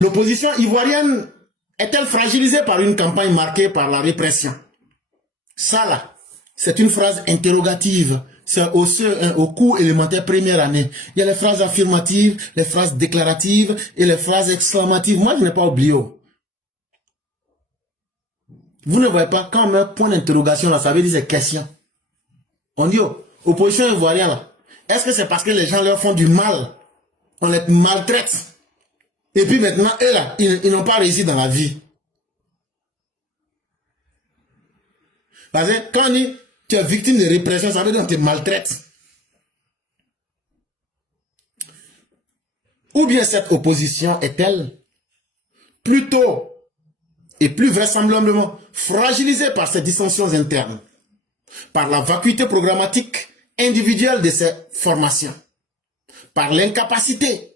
L'opposition ivoirienne est-elle fragilisée par une campagne marquée par la répression? Ça là, c'est une phrase interrogative. C'est au cours élémentaire première année. Il y a les phrases affirmatives, les phrases déclaratives et les phrases exclamatives. Moi, je n'ai pas oublié. Vous ne voyez pas, quand on met un point d'interrogation là, ça veut dire c'est question. On dit, opposition ivoirienne là, est-ce que c'est parce que les gens leur font du mal? On les maltraite. Et puis maintenant, eux là, ils n'ont pas réussi dans la vie. Parce que quand on dit tu es victime de répression, ça veut dire qu'on te maltraite. Ou bien cette opposition est-elle plutôt et plus vraisemblablement fragilisée par ces dissensions internes, par la vacuité programmatique individuelle de ces formations, par l'incapacité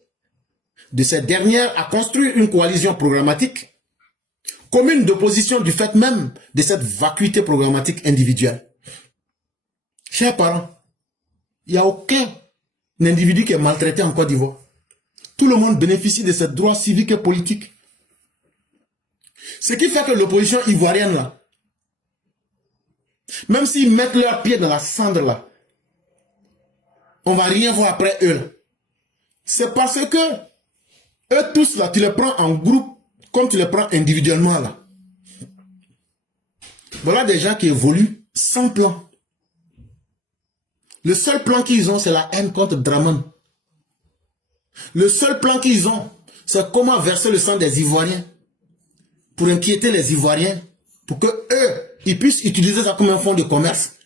de ces dernières à construire une coalition programmatique commune d'opposition du fait même de cette vacuité programmatique individuelle. Chers parents, il n'y a aucun individu qui est maltraité en Côte d'Ivoire. Tout le monde bénéficie de ses droits civiques et politiques. Ce qui fait que l'opposition ivoirienne là, même s'ils mettent leurs pieds dans la cendre là, on va rien voir après eux. C'est parce que eux tous là, tu les prends en groupe comme tu les prends individuellement là. Voilà des gens qui évoluent sans plan. Le seul plan qu'ils ont, c'est la haine contre Dramane. Le seul plan qu'ils ont, c'est comment verser le sang des Ivoiriens pour inquiéter les Ivoiriens, pour que eux, ils puissent utiliser ça comme un fonds de commerce.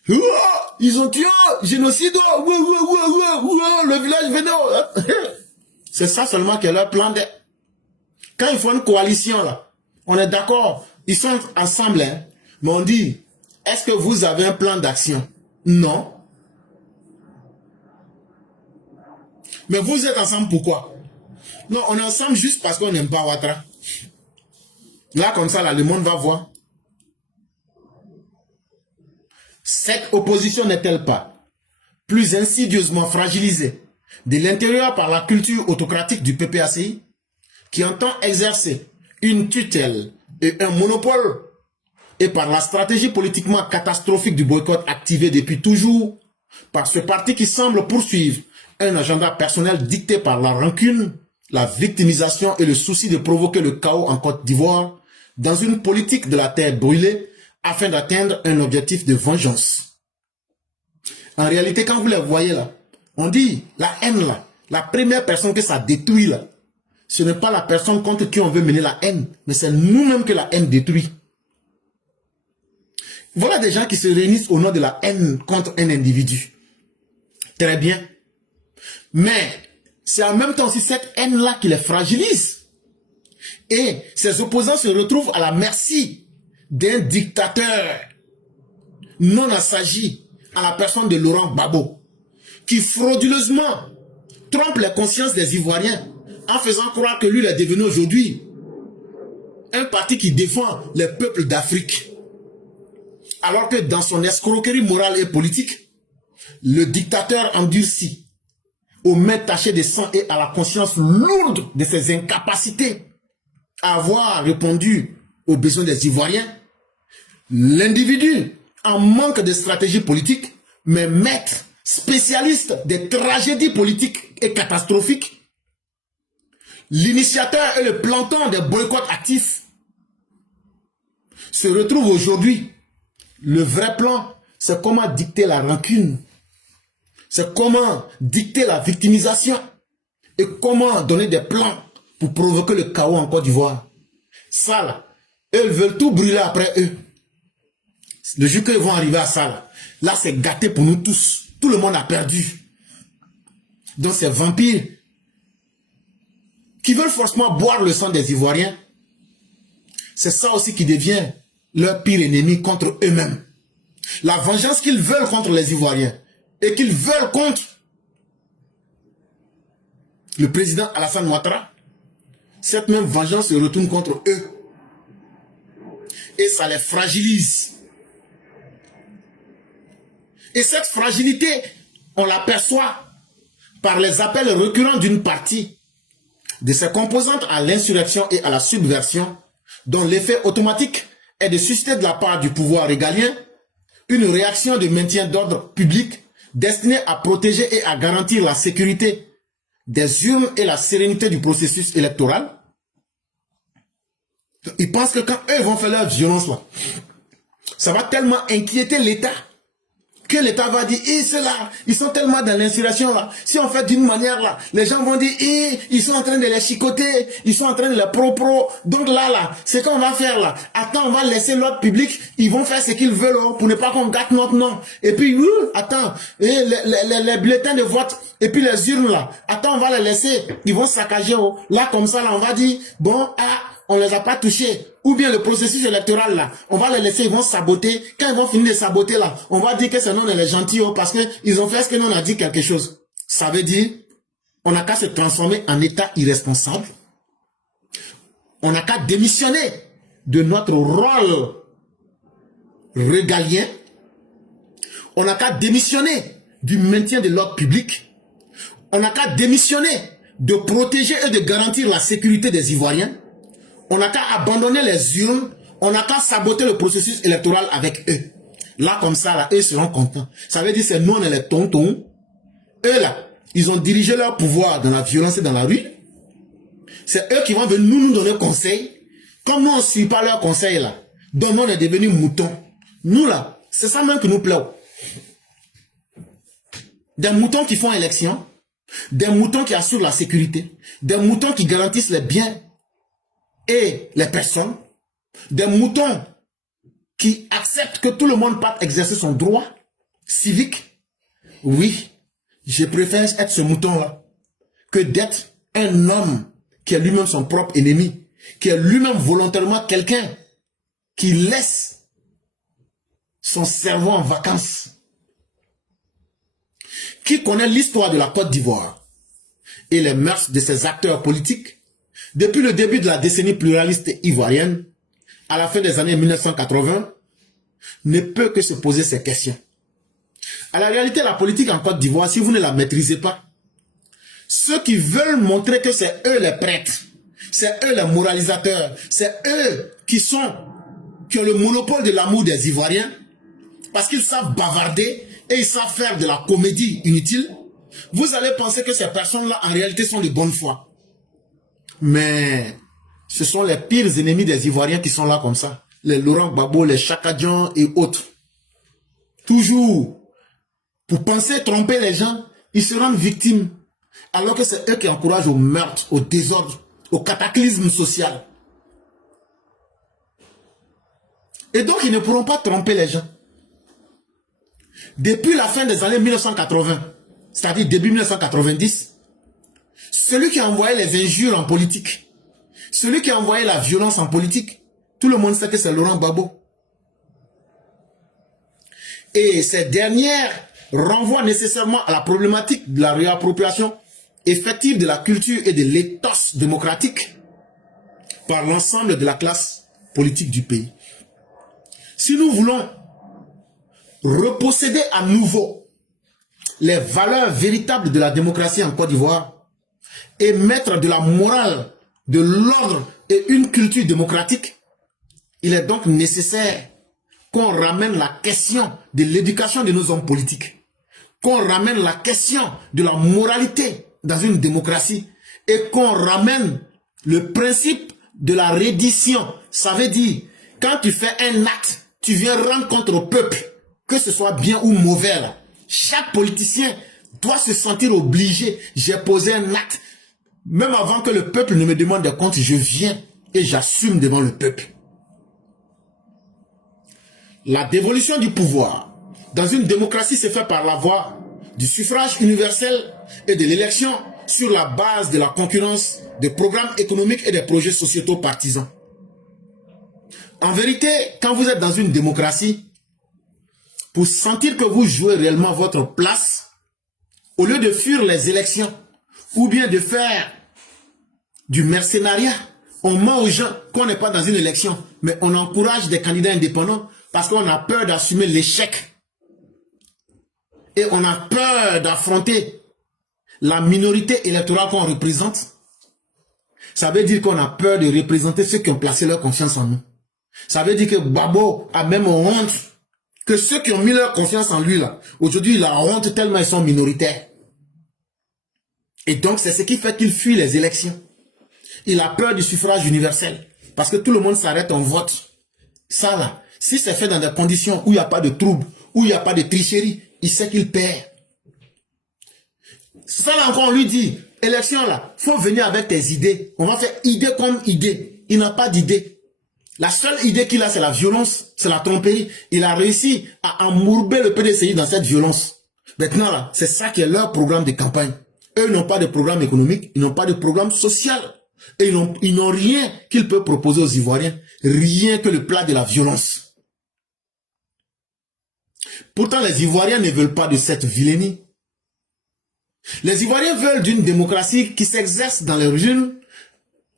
Ils ont tué, génocide, le village venait. C'est ça seulement qui est leur plan. Quand ils font une coalition là, on est d'accord, ils sont ensemble, hein, mais on dit, est-ce que vous avez un plan d'action? Non. Mais vous êtes ensemble pourquoi? Non, on est ensemble juste parce qu'on n'aime pas Ouattara. Là, comme ça, là, le monde va voir. Cette opposition n'est-elle pas plus insidieusement fragilisée de l'intérieur par la culture autocratique du PPACI, qui entend exercer une tutelle et un monopole, et par la stratégie politiquement catastrophique du boycott activé depuis toujours par ce parti qui semble poursuivre un agenda personnel dicté par la rancune, la victimisation et le souci de provoquer le chaos en Côte d'Ivoire dans une politique de la terre brûlée afin d'atteindre un objectif de vengeance. En réalité, quand vous les voyez là, on dit la haine là, la première personne que ça détruit là, ce n'est pas la personne contre qui on veut mener la haine, mais c'est nous-mêmes que la haine détruit. Voilà des gens qui se réunissent au nom de la haine contre un individu. Très bien. Mais c'est en même temps aussi cette haine-là qui les fragilise. Et ces opposants se retrouvent à la merci d'un dictateur non assagi à la personne de Laurent Gbagbo, qui frauduleusement trompe les consciences des Ivoiriens en faisant croire que lui est devenu aujourd'hui un parti qui défend les peuples d'Afrique. Alors que dans son escroquerie morale et politique, le dictateur endurci, aux mains tachées de sang et à la conscience lourde de ses incapacités à avoir répondu aux besoins des Ivoiriens, l'individu en manque de stratégie politique, mais maître, spécialiste des tragédies politiques et catastrophiques, l'initiateur et le planton des boycotts actifs, se retrouve aujourd'hui. Le vrai plan, c'est comment dicter la rancune, c'est comment dicter la victimisation et comment donner des plans pour provoquer le chaos en Côte d'Ivoire. Ça là, eux veulent tout brûler après eux. Le jour qu'ils vont arriver à ça là, c'est gâté pour nous tous. Tout le monde a perdu. Donc ces vampires qui veulent forcément boire le sang des Ivoiriens, c'est ça aussi qui devient leur pire ennemi contre eux-mêmes. La vengeance qu'ils veulent contre les Ivoiriens et qu'ils veulent contre le président Alassane Ouattara, cette même vengeance se retourne contre eux. Et ça les fragilise. Et cette fragilité, on l'aperçoit par les appels récurrents d'une partie de ses composantes à l'insurrection et à la subversion, dont l'effet automatique est de susciter de la part du pouvoir régalien une réaction de maintien d'ordre public destinée à protéger et à garantir la sécurité des urnes et la sérénité du processus électoral. Ils pensent que quand eux vont faire leur violence là, ça va tellement inquiéter l'État que l'État va dire, ceux-là, ils sont tellement dans l'insurrection là. Si on fait d'une manière là, les gens vont dire, ils sont en train de les chicoter, ils sont en train de les pro. Donc là, c'est qu'on va faire là. Attends, on va laisser l'ordre public, ils vont faire ce qu'ils veulent pour ne pas qu'on gâte notre nom. Et puis, attends, les bulletins de vote, et puis les urnes là, attends, on va les laisser, ils vont saccager. Là, comme ça, là, on va dire, bon, on les a pas touchés. Ou bien le processus électoral là, on va les laisser, ils vont saboter. Quand ils vont finir de saboter là, on va dire que c'est nous les gentils parce que ils ont fait ce que nous on a dit quelque chose. Ça veut dire, on n'a qu'à se transformer en État irresponsable. On n'a qu'à démissionner de notre rôle régalien. On n'a qu'à démissionner du maintien de l'ordre public. On n'a qu'à démissionner de protéger et de garantir la sécurité des Ivoiriens. On n'a qu'à abandonner les urnes, on n'a qu'à saboter le processus électoral avec eux. Là, comme ça, là, eux seront contents. Ça veut dire que c'est nous, on est les tontons. Eux, là, ils ont dirigé leur pouvoir dans la violence et dans la rue. C'est eux qui vont venir nous donner conseil. Comme nous, on ne suit pas leurs conseils, là. Donc, nous, on est devenus moutons. Nous, là, c'est ça même qui nous plaît. Des moutons qui font élection, des moutons qui assurent la sécurité, des moutons qui garantissent les biens et les personnes, des moutons qui acceptent que tout le monde parte exercer son droit civique. Oui, je préfère être ce mouton-là que d'être un homme qui est lui-même son propre ennemi, qui est lui-même volontairement quelqu'un qui laisse son cerveau en vacances. Qui connaît l'histoire de la Côte d'Ivoire et les mœurs de ses acteurs politiques depuis le début de la décennie pluraliste ivoirienne, à la fin des années 1980, ne peut que se poser ces questions. À la réalité, la politique en Côte d'Ivoire, si vous ne la maîtrisez pas, ceux qui veulent montrer que c'est eux les prêtres, c'est eux les moralisateurs, c'est eux qui ont le monopole de l'amour des Ivoiriens, parce qu'ils savent bavarder et ils savent faire de la comédie inutile, vous allez penser que ces personnes-là, en réalité, sont de bonne foi. Mais ce sont les pires ennemis des Ivoiriens qui sont là comme ça. Les Laurent Gbagbo, les Chaka Dian et autres. Toujours, pour penser tromper les gens, ils se rendent victimes. Alors que c'est eux qui encouragent au meurtre, au désordre, au cataclysme social. Et donc, ils ne pourront pas tromper les gens. Depuis la fin des années 1980, c'est-à-dire début 1990, celui qui a envoyé les injures en politique, celui qui a envoyé la violence en politique, tout le monde sait que c'est Laurent Gbagbo. Et ces dernières renvoient nécessairement à la problématique de la réappropriation effective de la culture et de l'éthos démocratique par l'ensemble de la classe politique du pays. Si nous voulons reposséder à nouveau les valeurs véritables de la démocratie en Côte d'Ivoire et mettre de la morale, de l'ordre et une culture démocratique, il est donc nécessaire qu'on ramène la question de l'éducation de nos hommes politiques, qu'on ramène la question de la moralité dans une démocratie et qu'on ramène le principe de la reddition. Ça veut dire, quand tu fais un acte, tu viens rendre compte au peuple, que ce soit bien ou mauvais. Là. Chaque politicien doit se sentir obligé. J'ai posé un acte. Même avant que le peuple ne me demande des comptes, je viens et j'assume devant le peuple. La dévolution du pouvoir dans une démocratie se fait par la voie du suffrage universel et de l'élection sur la base de la concurrence des programmes économiques et des projets sociétaux partisans. En vérité, quand vous êtes dans une démocratie, pour sentir que vous jouez réellement votre place, au lieu de fuir les élections ou bien de faire du mercenariat, on ment aux gens qu'on n'est pas dans une élection, mais on encourage des candidats indépendants parce qu'on a peur d'assumer l'échec. Et on a peur d'affronter la minorité électorale qu'on représente. Ça veut dire qu'on a peur de représenter ceux qui ont placé leur confiance en nous. Ça veut dire que Gbagbo a même honte que ceux qui ont mis leur confiance en lui, là, aujourd'hui, il a honte tellement ils sont minoritaires. Et donc, c'est ce qui fait qu'il fuit les élections. Il a peur du suffrage universel. Parce que tout le monde s'arrête en vote. Ça, là, si c'est fait dans des conditions où il n'y a pas de trouble, où il n'y a pas de tricherie, il sait qu'il perd. Ça, là, encore, on lui dit, élection, là, faut venir avec tes idées. On va faire idée comme idée. Il n'a pas d'idée. La seule idée qu'il a, c'est la violence, c'est la tromperie. Il a réussi à embourber le PDCI dans cette violence. Maintenant, là, c'est ça qui est leur programme de campagne. Eux n'ont pas de programme économique, ils n'ont pas de programme social. Et ils n'ont rien qu'ils peuvent proposer aux Ivoiriens. Rien que le plat de la violence. Pourtant, les Ivoiriens ne veulent pas de cette vilainie. Les Ivoiriens veulent d'une démocratie qui s'exerce dans les régimes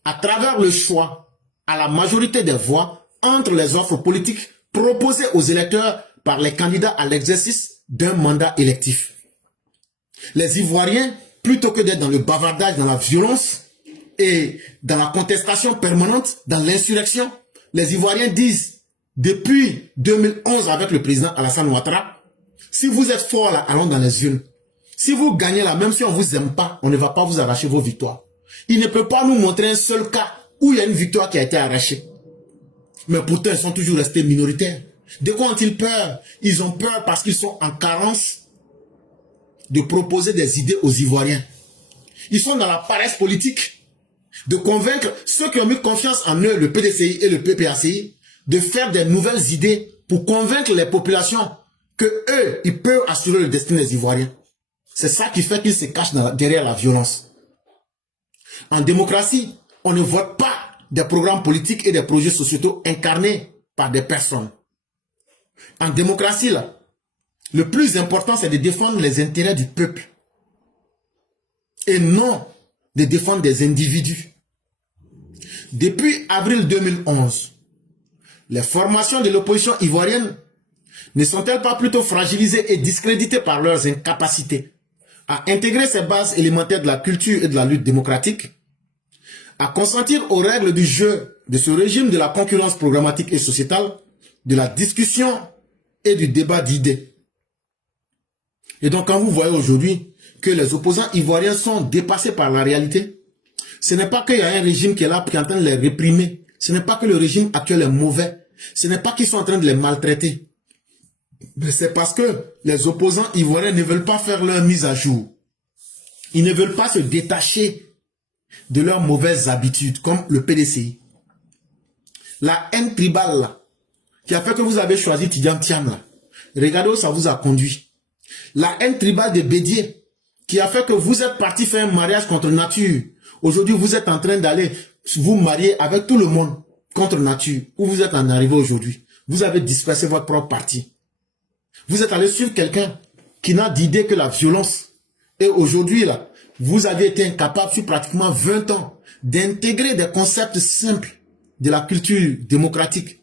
à travers le choix à la majorité des voix entre les offres politiques proposées aux électeurs par les candidats à l'exercice d'un mandat électif. Les Ivoiriens, plutôt que d'être dans le bavardage, dans la violence et dans la contestation permanente, dans l'insurrection, les Ivoiriens disent, depuis 2011 avec le président Alassane Ouattara, si vous êtes fort là, allons dans les urnes. Si vous gagnez là, même si on ne vous aime pas, on ne va pas vous arracher vos victoires. Il ne peut pas nous montrer un seul cas où il y a une victoire qui a été arrachée. Mais pourtant, ils sont toujours restés minoritaires. De quoi ont-ils peur? Ils ont peur parce qu'ils sont en carence de proposer des idées aux Ivoiriens. Ils sont dans la paresse politique de convaincre ceux qui ont mis confiance en eux, le PDCI et le PPACI, de faire des nouvelles idées pour convaincre les populations que eux, ils peuvent assurer le destin des Ivoiriens. C'est ça qui fait qu'ils se cachent derrière la violence. En démocratie, on ne vote pas des programmes politiques et des projets sociétaux incarnés par des personnes. En démocratie, là, le plus important, c'est de défendre les intérêts du peuple et non de défendre des individus. Depuis avril 2011, les formations de l'opposition ivoirienne ne sont-elles pas plutôt fragilisées et discréditées par leurs incapacités à intégrer ces bases élémentaires de la culture et de la lutte démocratique, à consentir aux règles du jeu de ce régime de la concurrence programmatique et sociétale, de la discussion et du débat d'idées. Et donc quand vous voyez aujourd'hui que les opposants ivoiriens sont dépassés par la réalité, ce n'est pas qu'il y a un régime qui est là qui est en train de les réprimer, ce n'est pas que le régime actuel est mauvais, ce n'est pas qu'ils sont en train de les maltraiter, mais c'est parce que les opposants ivoiriens ne veulent pas faire leur mise à jour. Ils ne veulent pas se détacher de leurs mauvaises habitudes, comme le PDCI. La haine tribale, là, qui a fait que vous avez choisi Tidjane Thiam, là, regardez où ça vous a conduit. La haine tribale de Bédier, qui a fait que vous êtes parti faire un mariage contre nature. Aujourd'hui, vous êtes en train d'aller vous marier avec tout le monde contre nature. Où vous êtes en arrivé aujourd'hui? Vous avez dispersé votre propre parti. Vous êtes allé suivre quelqu'un qui n'a d'idée que la violence. Et aujourd'hui, là, vous avez été incapable, sur pratiquement 20 ans, d'intégrer des concepts simples de la culture démocratique,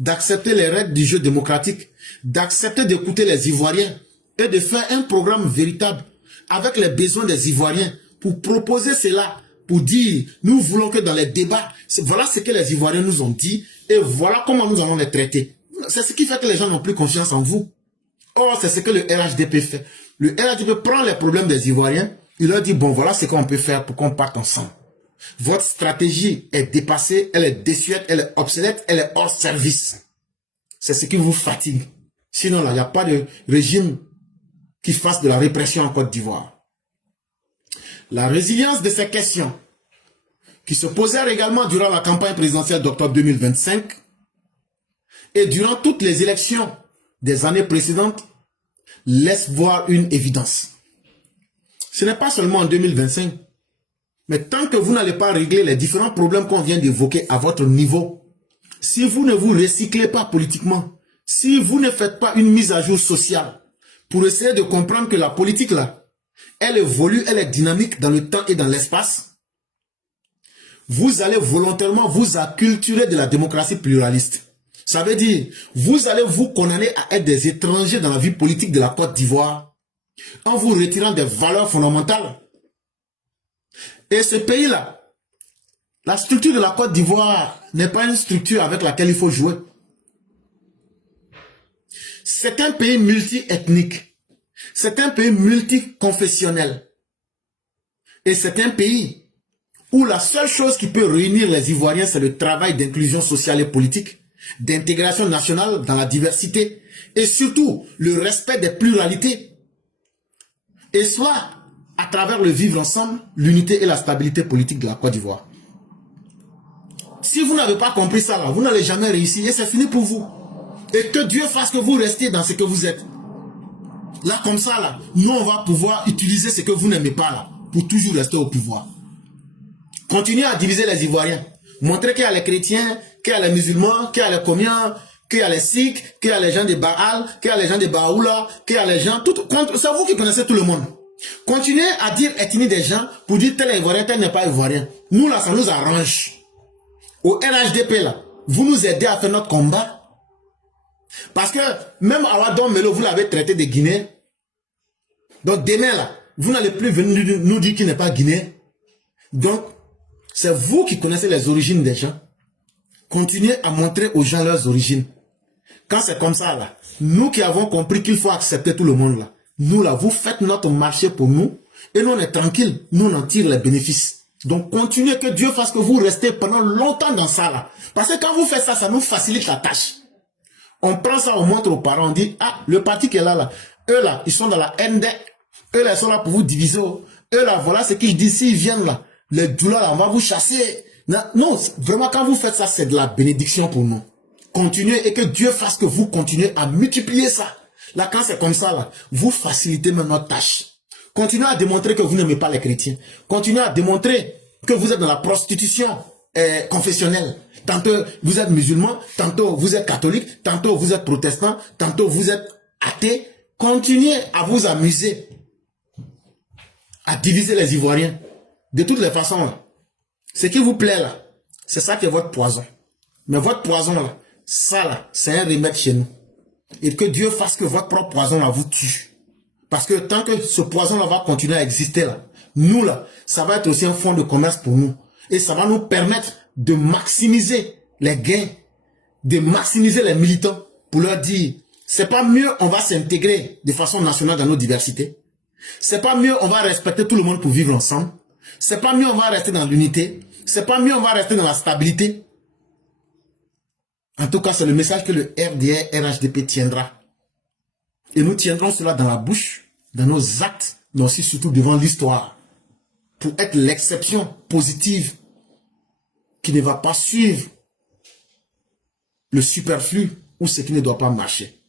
d'accepter les règles du jeu démocratique, d'accepter d'écouter les Ivoiriens et de faire un programme véritable avec les besoins des Ivoiriens pour proposer cela, pour dire, nous voulons que dans les débats, voilà ce que les Ivoiriens nous ont dit et voilà comment nous allons les traiter. C'est ce qui fait que les gens n'ont plus confiance en vous. Or, c'est ce que le RHDP fait. Le RHDP prend les problèmes des Ivoiriens, il leur dit, bon, voilà ce qu'on peut faire pour qu'on parte ensemble. Votre stratégie est dépassée, elle est désuète, elle est obsolète, elle est hors service. C'est ce qui vous fatigue. Sinon, là, il n'y a pas de régime qui fasse de la répression en Côte d'Ivoire. La résilience de ces questions, qui se posèrent également durant la campagne présidentielle d'octobre 2025 et durant toutes les élections des années précédentes, laisse voir une évidence. Ce n'est pas seulement en 2025, mais tant que vous n'allez pas régler les différents problèmes qu'on vient d'évoquer à votre niveau, si vous ne vous recyclez pas politiquement, si vous ne faites pas une mise à jour sociale pour essayer de comprendre que la politique là, elle évolue, elle est dynamique dans le temps et dans l'espace, vous allez volontairement vous acculturer de la démocratie pluraliste. Ça veut dire, vous allez vous condamner à être des étrangers dans la vie politique de la Côte d'Ivoire, en vous retirant des valeurs fondamentales. Et ce pays-là, La structure de la Côte d'Ivoire n'est pas une structure avec laquelle il faut jouer. C'est un pays multi-ethnique. C'est un pays multiconfessionnel. Et c'est un pays où la seule chose qui peut réunir les Ivoiriens, c'est le travail d'inclusion sociale et politique, d'intégration nationale dans la diversité, et surtout le respect des pluralités. Et soit à travers le vivre ensemble, l'unité et la stabilité politique de la Côte d'Ivoire. Si vous n'avez pas compris ça, là, vous n'allez jamais réussir et c'est fini pour vous. Et que Dieu fasse que vous restiez dans ce que vous êtes. Là, comme ça, là, nous, on va pouvoir utiliser ce que vous n'aimez pas, là, pour toujours rester au pouvoir. Continuez à diviser les Ivoiriens. Montrez qu'il y a les chrétiens, qu'il y a les musulmans, qu'il y a les comiens, qu'il y a les sikhs, qu'il y a les gens de Baal, qu'il y a les gens de Baoula, qu'il y a les gens... C'est vous qui connaissez tout le monde. Continuez à dire ethnie des gens pour dire tel est Ivoirien, tel n'est pas Ivoirien. Nous, là, ça nous arrange. Au RHDP, là, vous nous aidez à faire notre combat. Parce que même Awadon Melo, vous l'avez traité de Guinée. Donc demain, là, vous n'allez plus venir nous dire qu'il n'est pas Guinéen. Donc, c'est vous qui connaissez les origines des gens. Continuez à montrer aux gens leurs origines. Quand c'est comme ça, là, nous qui avons compris qu'il faut accepter tout le monde, là, nous, là, vous faites notre marché pour nous, et nous, on est tranquille, nous, on en tire les bénéfices. Donc, continuez, que Dieu fasse que vous restez pendant longtemps dans ça, là. Parce que quand vous faites ça, ça nous facilite la tâche. On prend ça, on montre aux parents, on dit, ah, le parti qui est là, eux là, ils sont dans la haine, eux là, ils sont là pour vous diviser, eux là, voilà ce qu'ils disent, s'ils viennent là, les doulas là, on va vous chasser. Non, vraiment, quand vous faites ça, c'est de la bénédiction pour nous. Continuez et que Dieu fasse que vous continuez à multiplier ça. Là, quand c'est comme ça, là, vous facilitez même notre tâche. Continuez à démontrer que vous n'aimez pas les chrétiens. Continuez à démontrer que vous êtes dans la prostitution confessionnelle. Tantôt vous êtes musulman, tantôt vous êtes catholique, tantôt vous êtes protestant, tantôt vous êtes athée. Continuez à vous amuser, à diviser les Ivoiriens. De toutes les façons, là, ce qui vous plaît là, c'est ça qui est votre poison. Mais votre poison là, ça là, c'est un remède chez nous. Et que Dieu fasse que votre propre poison là vous tue. Parce que tant que ce poison là va continuer à exister là, nous là, ça va être aussi un fonds de commerce pour nous. Et ça va nous permettre de maximiser les gains, de maximiser les militants pour leur dire, c'est pas mieux on va s'intégrer de façon nationale dans nos diversités. C'est pas mieux on va respecter tout le monde pour vivre ensemble. C'est pas mieux on va rester dans l'unité. C'est pas mieux on va rester dans la stabilité. En tout cas, c'est le message que le RDR RHDP tiendra. Et nous tiendrons cela dans la bouche, dans nos actes, mais aussi surtout devant l'histoire. Pour être l'exception positive qui ne va pas suivre le superflu ou ce qui ne doit pas marcher.